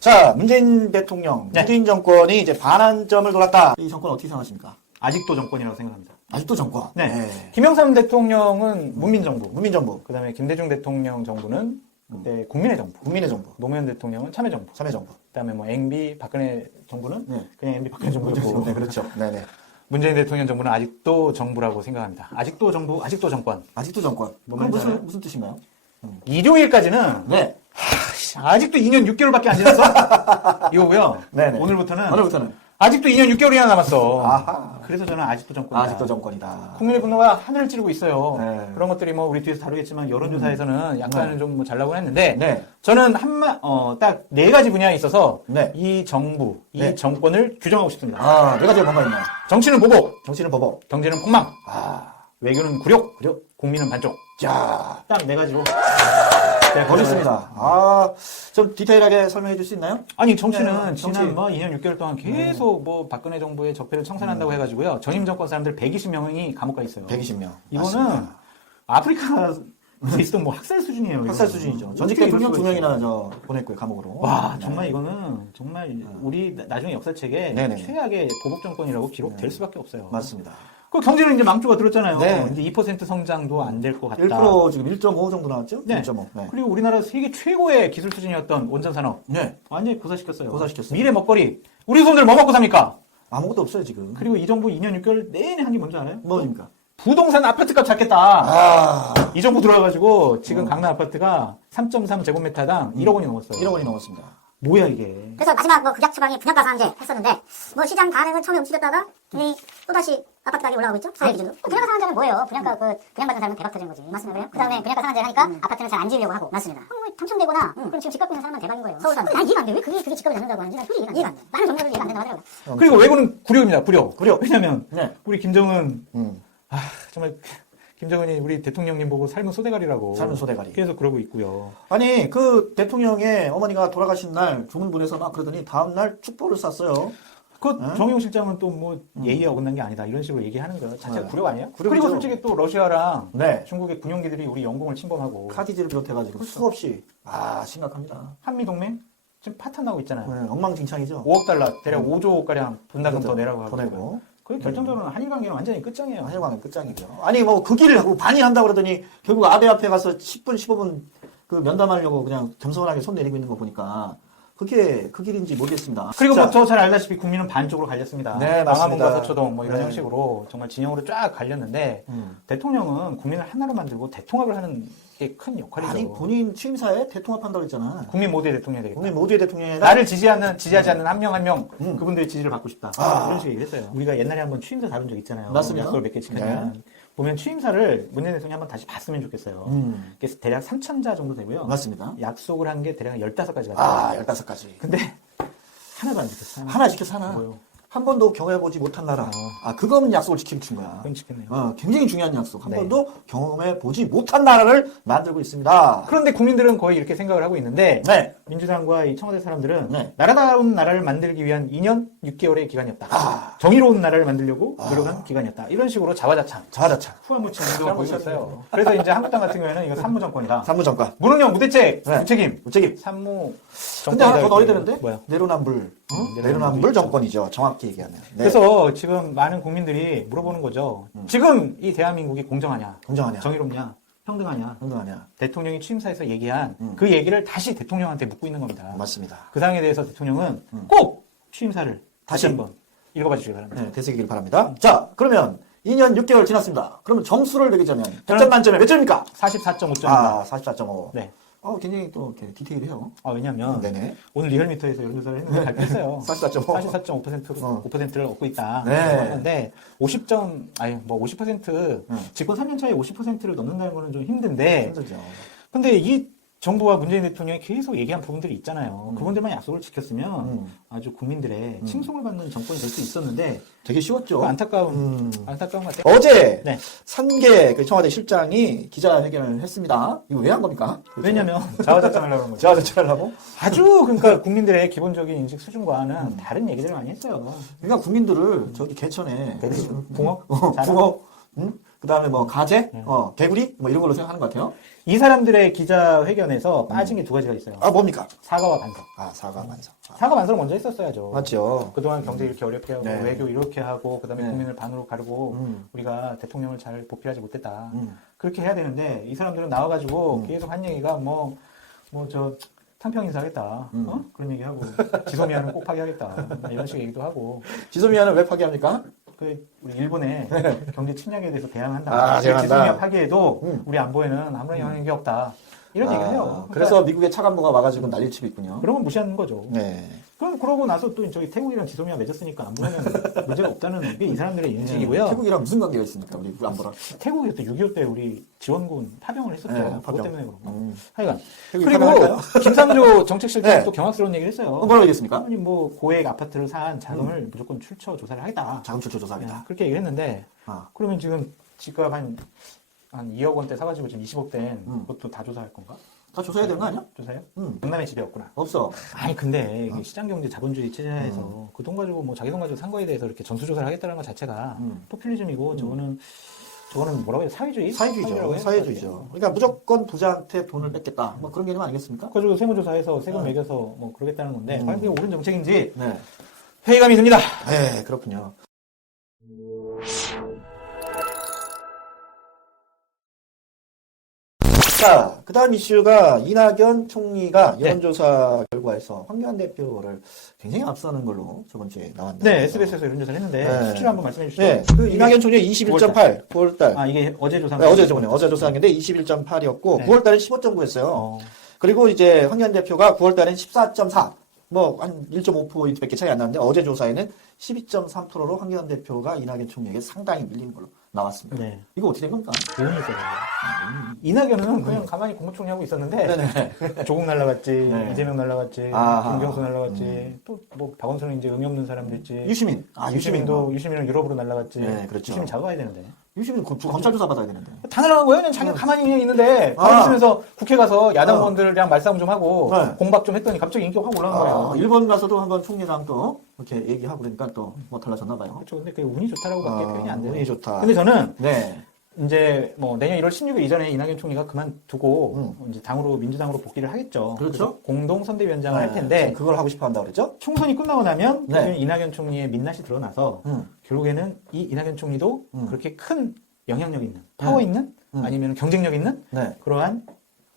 자, 문재인 대통령, 네. 문재인 정권이 이제 반환점을 돌았다. 이 정권 어떻게 생각하십니까? 아직도 정권이라고 생각합니다. 아직도 정권. 네. 김영삼 대통령은 문민정부. 문민정부. 그 다음에 김대중 대통령 정부는 그때 국민의 정부. 국민의 정부. 노무현 대통령은 참여정부. 참여정부. 그 다음에 뭐 MB 박근혜 정부는 네. 그냥 MB 박근혜 정부였고. 네, 그렇죠. 네네. 문재인 대통령 정부는 아직도 정부라고 생각합니다. 아직도 정부, 아직도 정권. 아직도 정권. 뭐 그럼 말인지 알아요? 무슨 뜻인가요? 일요일까지는 네. 아직도 2년 6개월밖에 안 지났어? 이거고요. 네네. 오늘부터는 오늘부터는. 아직도 2년 6개월이나 남았어. 아하. 그래서 저는 아직도 정권이다. 아직도 정권이다. 국민의 분노가 하늘을 찌르고 있어요. 네. 그런 것들이 뭐 우리 뒤에서 다루겠지만 여론조사에서는 약간은 좀 뭐 잘 나오긴 했는데 네. 저는 딱 네 가지 분야에 있어서 네. 이 정부, 이 네. 정권을 규정하고 싶습니다. 아, 네 가지가 뭔가 있나요? 정치는 보복, 정치는 버벅. 경제는 폭망, 아, 외교는 굴욕, 국민은 반쪽. 자, 딱 네 가지로. 멋있습니다. 아, 좀 디테일하게 설명해 줄 수 있나요? 아니 정치는 네, 정치. 지난 뭐 2년 6개월 동안 계속 뭐 박근혜 정부의 적폐를 청산한다고 해가지고요. 전임 정권 사람들 120명이 감옥 가 있어요. 120명. 이거는 아프리카에 있었던 뭐 학살 수준이에요. 학살 이거는. 수준이죠. 전직 어떻게 대통령 이럴 두 수가 있어요? 명이나 보냈고요, 감옥으로. 와 네. 정말 이거는 정말 우리 나중에 역사책에 네네. 최악의 보복 정권이라고 기록될 수밖에 없어요. 맞습니다. 그 경제는 이제 망조가 들었잖아요. 네. 이제 2% 성장도 안 될 것 같다. 1% 지금 1.5 정도 나왔죠? 네. 1.5. 네. 그리고 우리나라 세계 최고의 기술 수준이었던 원전 산업 네. 완전히 고사시켰어요. 고사시켰어요. 미래 먹거리. 우리 손들 뭐 먹고 삽니까? 아무것도 없어요, 지금. 그리고 이 정부 2년 6개월 내내 한 게 뭔지 알아요? 뭐입니까? 부동산 아파트값 잡겠다. 아, 이 정부 들어와가지고 지금 강남 아파트가 3.3제곱미터당 1억 원이 넘었어요. 1억 원이 넘었습니다. 뭐야 이게? 그래서 마지막 뭐 극약 처방이 분양가 상한제 했었는데 뭐 시장 반응은 처음에 움츠렸다가 또다시 아파트 가격이 올라가고 있죠? 소액 기준으로. 분양가 상한제는 뭐예요? 분양받은 사람은 대박 터지는 거지. 맞습니다. 그래요? 그 다음에 분양가 상한제 하니까 아파트는 잘 안 지으려고 하고. 맞습니다. 뭐 당첨되거나 그럼 지금 집 갖고 있는 사람은 대박인 거예요. 서울 사람. 난 이해가 안 돼. 왜 그게 집값을 잡는다고 하는지 난 도저히 이해가 안 돼. 많은 정보들 이해가 안 된다고 하더라고요. 그리고 외국은 굴욕입니다. 굴욕. 굴욕. 왜냐면 네. 우리 김정은 음. 정말 김정은이 우리 대통령님 보고 삶은 소대가리라고. 삶은 소대가리. 계속 그러고 있고요. 아니, 그 대통령의 어머니가 돌아가신 날 주문 보내서 막 그러더니 다음날 축보를 쐈어요. 그 정용 실장은 또 뭐 예의에 어긋난 게 아니다 이런 식으로 얘기하는 거 자체가 네. 굴욕 아니에요? 굴욕이죠. 그리고 솔직히 또 러시아랑 네. 중국의 군용기들이 우리 영공을 침범하고 카디지를 비롯해가지고 수없이. 아, 심각합니다. 한미 동맹 지금 파탄 나고 있잖아요. 네, 엉망진창이죠. 5억 달러 대략 5조 가량 분담금 더 내라고 하고 보내고. 그 결정적으로는 한일 관계는 완전히 끝장이에요. 한일관은 끝장이죠. 아니, 뭐, 그 길을 하고 반의한다고 그러더니, 결국 아베 앞에 가서 10분, 15분 그 면담하려고 그냥 겸손하게 손 내리고 있는 거 보니까, 그게 그 길인지 모르겠습니다. 그리고 자, 뭐 저 잘 알다시피 국민은 반쪽으로 갈렸습니다. 네, 맞습니다. 광화문과 서초동 뭐 이런 네. 형식으로 정말 진영으로 쫙 갈렸는데 대통령은 국민을 하나로 만들고 대통합을 하는 게 큰 역할이죠. 아니, 본인 취임사에 대통합한다고 했잖아. 국민 모두의 대통령이 되겠다. 국민 모두의 대통령이 나를 지지하지 않는 한 명 한 명 그분들의 지지를 받고 싶다. 아. 이런 식으로 얘기했어요. 우리가 옛날에 한번 취임사 다룬 적 있잖아요. 맞습니다. 약속을 몇 개 지키면. 보면 취임사를 문재인 대통령이 한번 다시 봤으면 좋겠어요. 그래서 대략 3,000자 정도 되고요. 맞습니다. 약속을 한 게 대략 15가지가 아, 돼요. 15가지. 근데 하나도 안 지켰어요. 하나 지켜서 하나. 뭐요? 한 번도 경험해보지 못한 나라. 아, 그건 약속을 지킨 거야. 그건 지켰네요. 굉장히 중요한 약속. 한 네. 번도 경험해보지 못한 나라를 만들고 있습니다. 그런데 국민들은 거의 이렇게 생각을 하고 있는데 네. 민주당과 이 청와대 사람들은 네. 나라다운 나라를 만들기 위한 2년 6개월의 기간이었다. 아. 정의로운 나라를 만들려고 노력한 기간이었다. 이런 식으로 자화자찬. 자화자찬. 후한무치 행동을 보이고 있어요. 그래서 이제 한국당 같은 경우에는 이거 산무정권이다. 산무정권. 무능력, 무대책, 네. 무책임. 무책임. 산무 근데 하나 더 정권이다, 넣어야 이렇게. 되는데? 뭐야? 내로남불. 내로남불도 내로남불 있죠. 정권이죠. 정확히 얘기하면. 네. 그래서 지금 많은 국민들이 물어보는 거죠. 지금 이 대한민국이 공정하냐? 공정하냐? 정의롭냐? 평등하냐? 공정하냐? 대통령이 취임사에서 얘기한 그 얘기를 다시 대통령한테 묻고 있는 겁니다. 맞습니다. 그 사항에 대해서 대통령은 꼭 취임사를 다시 다시 한번 읽어봐 주시기 바랍니다. 네, 되새기길 바랍니다. 자, 그러면 2년 6개월 지났습니다. 그러면 점수를 매기자면 100점 만점에 몇 점입니까? 44.5점입니다. 아, 44.5. 네. 굉장히 또 이렇게 디테일해요. 왜냐면 네네. 오늘 리얼미터에서 연구사를 했는데 발표했어요. 44.5. 44.5%를 얻고 있다. 네. 했는데 50점, 아니 뭐 50% 집권 3년 차에 50%를 넘는다는 거는 좀 힘든데 힘들죠. 근데 이 정부와 문재인 대통령이 계속 얘기한 부분들이 있잖아요. 그분들만 약속을 지켰으면 아주 국민들의 칭송을 받는 정권이 될 수 있었는데 되게 쉬웠죠. 그 안타까운 것 같아요. 어제 네. 산계 그 청와대 실장이 기자회견을 했습니다. 이거 왜 한 겁니까? 왜냐면 자화자찬하려고 그런 거죠. 자화자찬하려고? 아주 그러니까 국민들의 기본적인 인식 수준과는 다른 얘기들을 많이 했어요. 그러니까 국민들을 저기 개천에 붕어? 붕어, 그 다음에 뭐 가재, 개구리, 뭐 이런 걸로 생각하는 것 같아요. 이 사람들의 기자회견에서 빠진 게 두 가지가 있어요. 아, 뭡니까? 사과와 반성. 아, 사과 반성. 사과 반성을 먼저 했었어야죠. 맞죠. 그동안 경제 이렇게 어렵게 하고 네. 외교 이렇게 하고 그다음에 네. 국민을 반으로 가르고 우리가 대통령을 잘 보필하지 못했다. 음. 그렇게 해야 되는데 이 사람들은 나와가지고 계속 한 얘기가 뭐 저 탕평 인사하겠다. 그런 얘기하고 지소미아는 꼭 파기하겠다. 이런 식의 얘기도 하고 지소미아는 왜 파기합니까? 그 우리 일본의 경제 침략에 대해서 대항한다. 아, 대항한다. 지소미아 파기에도 우리 안보에는 아무런 영향이 없다. 이런 얘기를 해요. 그러니까 그래서 미국의 차관보가 와가지고 난리를 치고 있군요. 그런 건 무시하는 거죠. 네. 그럼 그러고 나서 또 저기 태국이랑 지소미아 맺었으니까 안보에는 문제가 없다는 게 이 사람들의 인식이고요. 태국이랑 무슨 관계가 있습니까? 우리 안보랑. 태국이 또 6.25 때 우리 지원군 파병을 했었죠. 네, 그것 파병. 때문에 그런가. 하여간. 태국이 그리고 파병할까요? 김상조 정책실장이 네. 또 경악스러운 얘기를 했어요. 뭐라고 얘기했습니까? 아니 뭐 고액 아파트를 산 자금을 무조건 출처 조사를 하겠다. 자금 출처 조사하겠다. 그렇게 얘기를 했는데 아. 그러면 지금 집값 한 2억 원대 사가지고 지금 20억 된 그것도 다 조사할 건가? 다 조사해야 되는 거 아니야? 조사해요? 강남에 집이 없구나. 없어. 아니 근데 이게 시장경제 자본주의 체제에서 그 돈 가지고 뭐 자기 돈 가지고 산 거에 대해서 이렇게 전수조사를 하겠다는 것 자체가 포퓰리즘이고 저거는 뭐라고 해요? 사회주의? 사회주의죠. 사회주의죠. 그러니까 무조건 부자한테 돈을 뺏겠다. 뭐 그런 개념 아니겠습니까? 그래가지고 세무조사해서 세금 매겨서 뭐 그러겠다는 건데 과연 그게 옳은 정책인지 네. 회의감이 듭니다. 네, 그렇군요. 자, 그 다음 이슈가 이낙연 총리가 여론조사 결과에서 황교안 대표를 굉장히 앞서는 걸로 저번 주에 나왔는데. 네, SBS에서 이런 조사를 했는데 네. 수치를 한번 말씀해 주시죠. 네, 그 이낙연 총리가 21.8, 9월달. 아 이게 어제 조사. 네, 어제 조사한 건데 21.8이었고, 네. 9월달엔 15.9였어요. 그리고 이제 황교안 대표가 9월달엔 14.4. 뭐, 한 1.5%밖에 차이 안 나는데, 어제 조사에는 12.3%로 황교안 대표가 이낙연 총리에게 상당히 밀리는 걸로 나왔습니다. 네. 이거 어떻게 된 겁니까? 조용히 있어요. 이낙연은 그냥 가만히 국무총리 하고 있었는데 네네. 조국 날라갔지, 네. 이재명 날라갔지, 아하. 김경수 날라갔지, 또 뭐 박원순은 이제 의미 없는 사람 됐지. 유시민. 아, 유시민은 유럽으로 날라갔지. 네, 그렇죠. 유시민 잡아야 되는데. 유시민 검찰 조사 받아야 되는데. 다 날아간 거예요? 그냥 자기가 가만히 그냥 있는데 가만히 있으면서 국회 가서 야당 어. 의원들이랑 말싸움 좀 하고 네. 공박 좀 했더니 갑자기 인기가 확 올라간 거예요. 일본 가서도 한번 총리랑 또 이렇게 얘기하고 그러니까 또 뭐 달라졌나 봐요. 그렇죠. 근데 그게 운이 좋다라고밖에 표현이 안 돼요. 운이 좋다. 근데 저는 네. 이제 뭐 내년 1월 16일 이전에 이낙연 총리가 그만두고 이제 민주당으로 복귀를 하겠죠. 그렇죠. 그래서 공동 선대위원장을 할 지금 텐데 그걸 하고 싶어 한다고 그랬죠? 총선이 끝나고 나면 네. 결국엔 이낙연 총리의 민낯이 드러나서 결국에는 이 이낙연 총리도 그렇게 큰 영향력 있는 파워 있는 아니면 경쟁력 있는 네. 그러한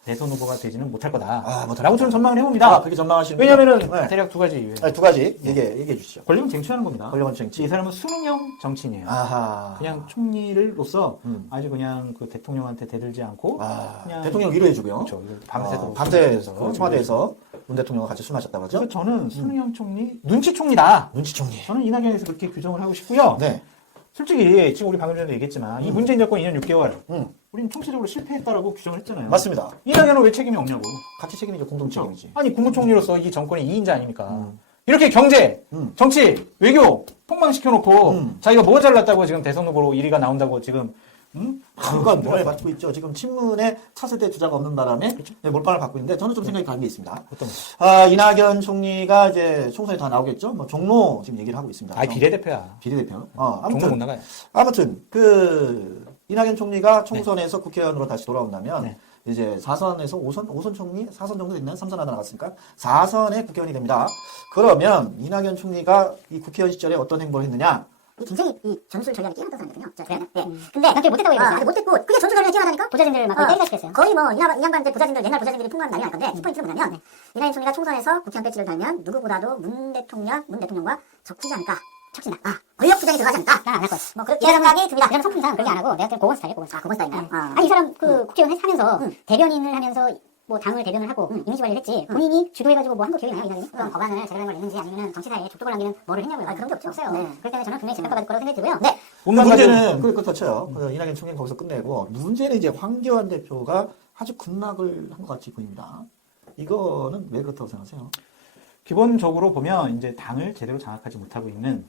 대선 후보가 되지는 못할 거다. 아, 못할 라고 저는 전망을 해봅니다. 그렇게 전망하시는 왜냐면은 네. 대략 두 가지 이유예요. 아니, 두 가지 얘기해 주시죠. 권력은 쟁취하는 겁니다. 권력은 쟁취. 이 사람은 수능형 정치인이에요. 아하. 그냥 총리로서 아주 그냥 그 대통령한테 대들지 않고 그냥 대통령 위로해주고요. 그렇죠. 밤새도록 밤새서 그렇죠. 청와대에서 문 대통령과 같이 술 마셨다고 하죠? 그래서 저는 수능형 총리 눈치 총리다. 눈치 총리. 저는 이낙연에서 그렇게 규정을 하고 싶고요. 네. 솔직히 지금 우리 방금 전에도 얘기했지만 이 문재인 정권 2년 6개월 우리는 총체적으로 실패했다라고 규정을 했잖아요. 맞습니다. 이낙연은 왜 책임이 없냐고. 같이 책임이죠. 공동 책임이지. 아니 국무총리로서 이 정권의 2인자 아닙니까? 이렇게 경제, 정치, 외교 폭망시켜놓고 자기가 뭐가 잘났다고 지금 대선 후보로 1위가 나온다고 지금 그건 뭘 받고 있죠. 지금 친문의 차세대 주자가 없는 바람에 그렇죠. 네, 몰빵을 받고 있는데 저는 좀 생각이 다른 게 있습니다. 어떤 거? 이낙연 총리가 이제 총선에 다 나오겠죠. 뭐 종로 지금 얘기를 하고 있습니다. 아이 비례대표야. 비례대표. 종로 못 나가요. 아무튼 그 이낙연 총리가 총선에서 국회의원으로 다시 돌아온다면 네. 이제 4선에서 5선 총리, 4선 정도 됐나요? 3선 하나 나갔으니까 4선의 국회의원이 됩니다. 그러면 이낙연 총리가 이 국회의원 시절에 어떤 행보를 했느냐? 굉장히 이 전술 전략이 뛰어났던 사람이거든요. 근데 그게 못했다고 얘기했어요. 근데 못했고 그게 전술 전략이 뛰어나다니까 부자진들 막 거의 때리다시피 했어요. 거의 뭐 이 양반들 부자진들 옛날 부자진들이 풍부한 난리 날 건데 키포인트는 뭐냐면 이낙연 총리가 총선에서 국회의원 배지를 달면 누구보다도 문 대통령과 적지지 않을까. 척진다. 권력 부장이 들어가지 않을까? 난안 할 거야. 뭐, 이런 생각이 듭니다. 이런 성품상 그렇게 안 하고, 내가 그냥 고건 스타일이에요, 고건 스타일. 고건 스타일인가요? 아니, 이 사람, 국회의원 하면서, 대변인을 하면서, 뭐, 당을 대변을 하고, 이미지 관리를 했지, 본인이 주도해가지고 뭐 한 거 기억이 나요, 이낙연이? 그런 법안을 제대로 된 걸 냈는지, 아니면 정치사에 족적을 남기는 뭐를 했냐고요. 그런 게 없어요. 그렇기 때문에 저는 분명히 재평가받을 거라고 생각이 들고요. 네. 문제는, 그거 쳐요. 이낙연 총리는 거기서 끝내고, 문제는 이제 황교안 대표가 아주 급락을 한 것 같이 보입니다. 이거는 왜 그렇다고 생각하세요? 기본적으로 보면 이제 당을 제대로 장악하지 못하고 있는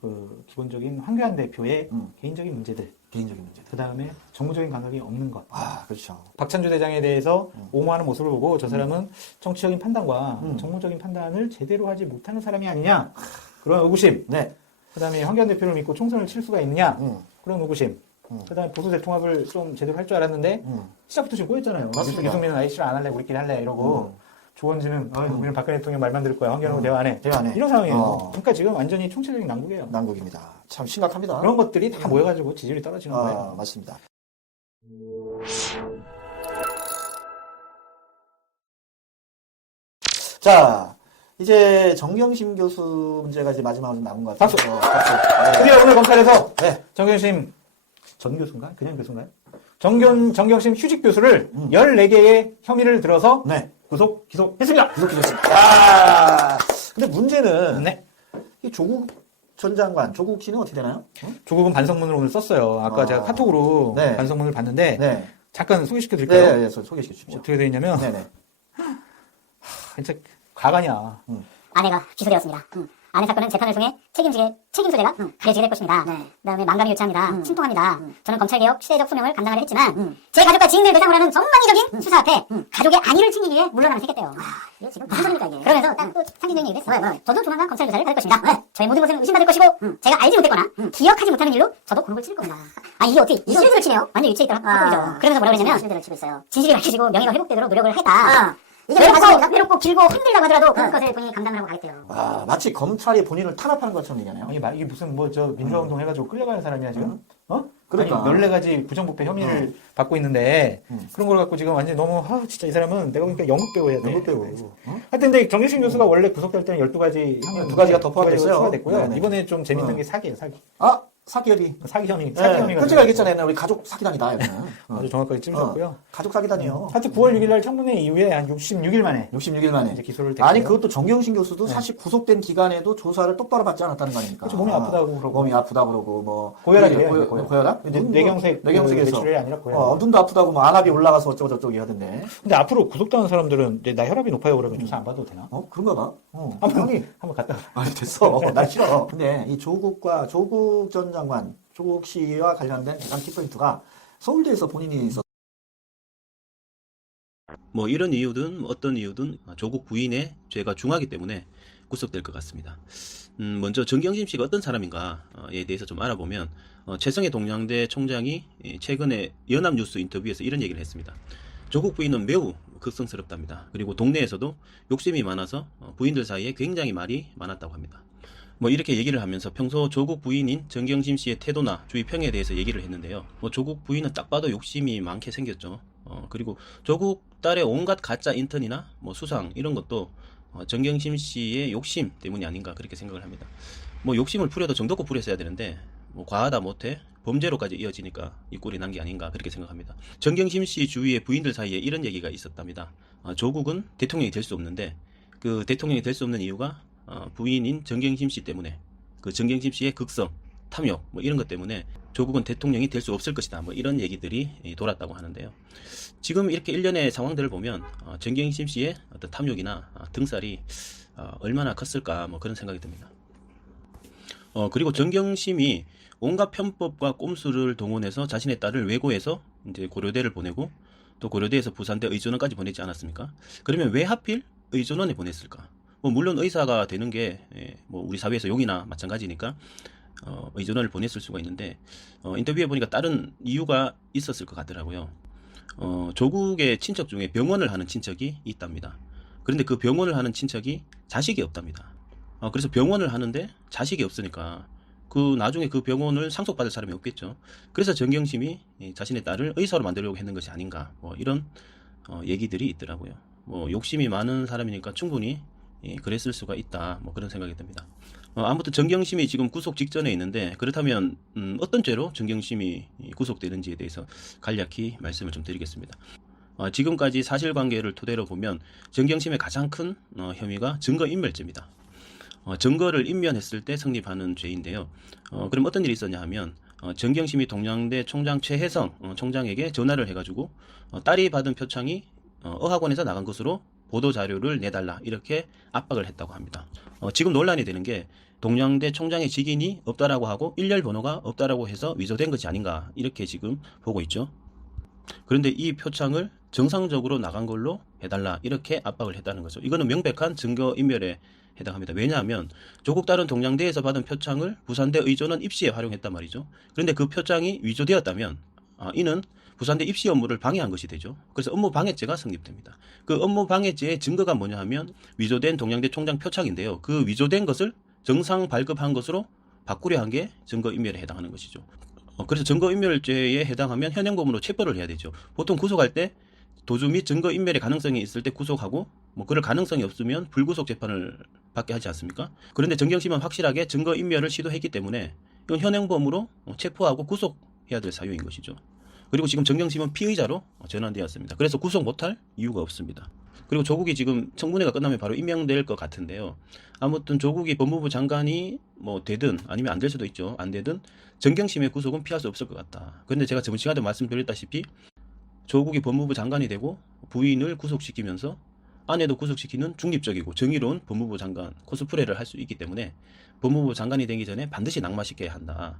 그 기본적인 황교안 대표의 개인적인 문제들, 개인적인 문제. 그 다음에 정무적인 감각이 없는 것. 그렇죠. 박찬주 대장에 대해서 옹호하는 모습을 보고 저 사람은 정치적인 판단과 정무적인 판단을 제대로 하지 못하는 사람이 아니냐 그런 의구심. 네. 그 다음에 황교안 대표를 믿고 총선을 칠 수가 있느냐 그런 의구심. 그다음에 보수 대통합을 좀 제대로 할 줄 알았는데 시작부터 지금 꼬였잖아요. 맞습니다. 유승민은 아예 싫어 안 할래, 우리끼리 할래 이러고 조원진은 우리는 박근혜 대통령 말만 들을 거야. 황교안하고 대화 안 해. 대화 안 해. 이런 상황이에요. 어. 그러니까 지금 완전히 총체적인 난국이에요. 난국입니다. 참 심각합니다. 그런 것들이 다 모여가지고 지지율이 떨어지는 거예요. 맞습니다. 자, 이제 정경심 교수 문제가 이제 마지막으로 남은 것 같아요. 박수. 드디어 오늘 검찰에서 네. 정경심 전 교수인가? 그냥 교수인가요? 정경심 휴직 교수를 14개의 혐의를 들어서 네. 구속 기소했습니다. 구속기소했습니다. 아, 근데 문제는 네. 이 조국 전 장관, 조국 씨는 어떻게 되나요? 조국은 반성문을 오늘 썼어요. 아까 제가 카톡으로 네. 반성문을 봤는데 네. 잠깐 소개시켜 드릴까요? 네, 소개시켜 주십시오. 어떻게 되어 있냐면 네네. 진짜 가관이야. 아내가 기소되었습니다. 아내 사건은 재판을 통해 책임 소재가 가려지게 될 것입니다. 그다음에 망감이 유치합니다. 신통합니다. 저는 검찰개혁 시대적 소명을 감당하려 했지만 제 가족과 지인들 대상으로 하는 전방위적인 수사 앞에 가족의 안위를 챙기기 위해 물러나면 했겠대요. 이게 지금 무슨 소리입니까 이게. 그러면서 딱 또 상징적인 얘기를 했어요. 저도 조만간 검찰 조사를 받을 것입니다. 저의 모든 것은 의심받을 것이고 제가 알지 못했거나 기억하지 못하는 일로 저도 곤혹을 치를 겁니다. 아 이게 어떻게 실드를 치네요? 완전 유치해 있더라. 그러면서 뭐라고 했냐면 실드를 치고 있어요. 진실이 밝혀지고 명예가 회복되도록 노력을 했다. 이게 외롭고 길고 힘들다고 하더라도 그 것을 본인이 감당을 하고 가겠대요. 아, 마치 검찰이 본인을 탄압하는 것처럼 얘기하네요. 아니, 이게 무슨 뭐 저 민주화운동 해가지고 끌려가는 사람이야 지금? 그러니까. 아니, 14가지 부정부패 혐의를 받고 있는데 그런 걸 갖고 지금 완전히 너무 진짜 이 사람은 내가 보니까 연극 배우 해야 돼. 연극 배우. 하여튼 근데 정경심 교수가 원래 구속될 때는 12가지 혐의 두 가지가 더 포함됐어요. 추가됐고요. 네네. 이번에 좀 재밌는 게 사기예요, 사기. 아, 사기 혐의. 사기 혐의. 현재가 얘기했잖아요. 우리 가족 사기단이다. 이거는. 아주 정확하게 찝으셨고요. 가족 사기단이요. 하여튼 9월 6일 날 청문회 이후에 한 66일 만에 66일 만에. 이제 기소를 됐고요. 아니, 그것도 정경심 교수도 사실 구속된 기간에도 조사를 똑바로 받지 않았다는 거 아닙니까? 그렇죠. 몸이 아프다고 그러고. 몸이 아프다고 그러고, 뭐. 고혈압이래요, 고혈압? 뇌경색에서 뇌경색에서. 아니라 고혈압. 눈도 아프다고 뭐 안압이 올라가서 어쩌고저쩌고 하던데. 근데 앞으로 구속당한 사람들은 나 혈압이 높아요 그러면 조사 안 받아도 되나? 그런가 봐. 한번 갔다 와. 아니, 됐어. 나 싫어. 근데 이 조국 전 장관, 조국 씨와 관련된 가장 키포인트가 서울대에서 본인이 있었 뭐 이런 이유든 어떤 이유든 조국 부인의 죄가 중하기 때문에 구속될 것 같습니다. 먼저 정경심 씨가 어떤 사람인가에 대해서 좀 알아보면 최성해 동양대 총장이 최근에 연합뉴스 인터뷰에서 이런 얘기를 했습니다. 조국 부인은 매우 극성스럽답니다. 그리고 동네에서도 욕심이 많아서 부인들 사이에 굉장히 말이 많았다고 합니다. 뭐 이렇게 얘기를 하면서 평소 조국 부인인 정경심 씨의 태도나 주위 평에 대해서 얘기를 했는데요. 뭐 조국 부인은 딱 봐도 욕심이 많게 생겼죠. 그리고 조국 딸의 온갖 가짜 인턴이나 뭐 수상 이런 것도 정경심 씨의 욕심 때문이 아닌가 그렇게 생각을 합니다. 뭐 욕심을 부려도 정도껏 부렸어야 되는데 뭐 과하다 못해 범죄로까지 이어지니까 이 꼴이 난 게 아닌가 그렇게 생각합니다. 정경심 씨 주위의 부인들 사이에 이런 얘기가 있었답니다. 조국은 대통령이 될 수 없는데 그 대통령이 될 수 없는 이유가 부인인 정경심 씨 때문에 그 정경심 씨의 극성, 탐욕 뭐 이런 것 때문에 조국은 대통령이 될 수 없을 것이다. 뭐 이런 얘기들이 돌았다고 하는데요. 지금 이렇게 일련의 상황들을 보면 정경심 씨의 어떤 탐욕이나 등살이 얼마나 컸을까 뭐 그런 생각이 듭니다. 그리고 정경심이 온갖 편법과 꼼수를 동원해서 자신의 딸을 외고해서 이제 고려대를 보내고 또 고려대에서 부산대 의전원까지 보내지 않았습니까? 그러면 왜 하필 의전원에 보냈을까? 뭐 물론 의사가 되는 게 뭐 우리 사회에서 용이나 마찬가지니까 의전원을 보냈을 수가 있는데 인터뷰에 보니까 다른 이유가 있었을 것 같더라고요. 조국의 친척 중에 병원을 하는 친척이 있답니다. 그런데 그 병원을 하는 친척이 자식이 없답니다. 그래서 병원을 하는데 자식이 없으니까 나중에 그 병원을 상속받을 사람이 없겠죠. 그래서 정경심이 자신의 딸을 의사로 만들려고 했는 것이 아닌가 뭐 이런 얘기들이 있더라고요. 뭐 욕심이 많은 사람이니까 충분히 그랬을 수가 있다 뭐 그런 생각이 듭니다. 아무튼 정경심이 지금 구속 직전에 있는데 그렇다면 어떤 죄로 정경심이 구속되는지에 대해서 간략히 말씀을 좀 드리겠습니다. 지금까지 사실관계를 토대로 보면 정경심의 가장 큰 혐의가 증거인멸죄입니다. 증거를 인멸했을 때 성립하는 죄인데요. 그럼 어떤 일이 있었냐 하면 정경심이 동양대 총장 최혜성 총장에게 전화를 해가지고 딸이 받은 표창이 어학원에서 나간 것으로 보도자료를 내달라 이렇게 압박을 했다고 합니다. 지금 논란이 되는 게 동양대 총장의 직인이 없다라고 하고 일렬 번호가 없다라고 해서 위조된 것이 아닌가 이렇게 지금 보고 있죠. 그런데 이 표창을 정상적으로 나간 걸로 해달라 이렇게 압박을 했다는 거죠. 이거는 명백한 증거인멸의 해당합니다. 왜냐하면 조국 다른 동양대에서 받은 표창을 부산대 의존원 입시에 활용했단 말이죠. 그런데 그 표창이 위조되었다면 이는 부산대 입시 업무를 방해한 것이 되죠. 그래서 업무 방해죄가 성립됩니다. 그 업무 방해죄의 증거가 뭐냐 하면 위조된 동양대 총장 표창인데요. 그 위조된 것을 정상 발급한 것으로 바꾸려 한 게 증거인멸에 해당하는 것이죠. 그래서 증거인멸죄에 해당하면 현행범으로 체포를 해야 되죠. 보통 구속할 때 도주 및 증거인멸의 가능성이 있을 때 구속하고 그럴 가능성이 없으면 불구속 재판을 받게 하지 않습니까? 그런데 정경심은 확실하게 증거인멸을 시도했기 때문에 이건 현행범으로 체포하고 구속해야 될 사유인 것이죠. 그리고 지금 정경심은 피의자로 전환되었습니다. 그래서 구속 못할 이유가 없습니다. 그리고 조국이 지금 청문회가 끝나면 바로 임명될 것 같은데요. 아무튼 조국이 법무부 장관이 되든 아니면 안 될 수도 있죠. 안 되든 정경심의 구속은 피할 수 없을 것 같다. 그런데 제가 저번 시간에 말씀드렸다시피 조국이 법무부 장관이 되고 부인을 구속시키면서 아내도 구속시키는 중립적이고 정의로운 법무부 장관 코스프레를 할 수 있기 때문에 법무부 장관이 되기 전에 반드시 낙마시켜야 한다.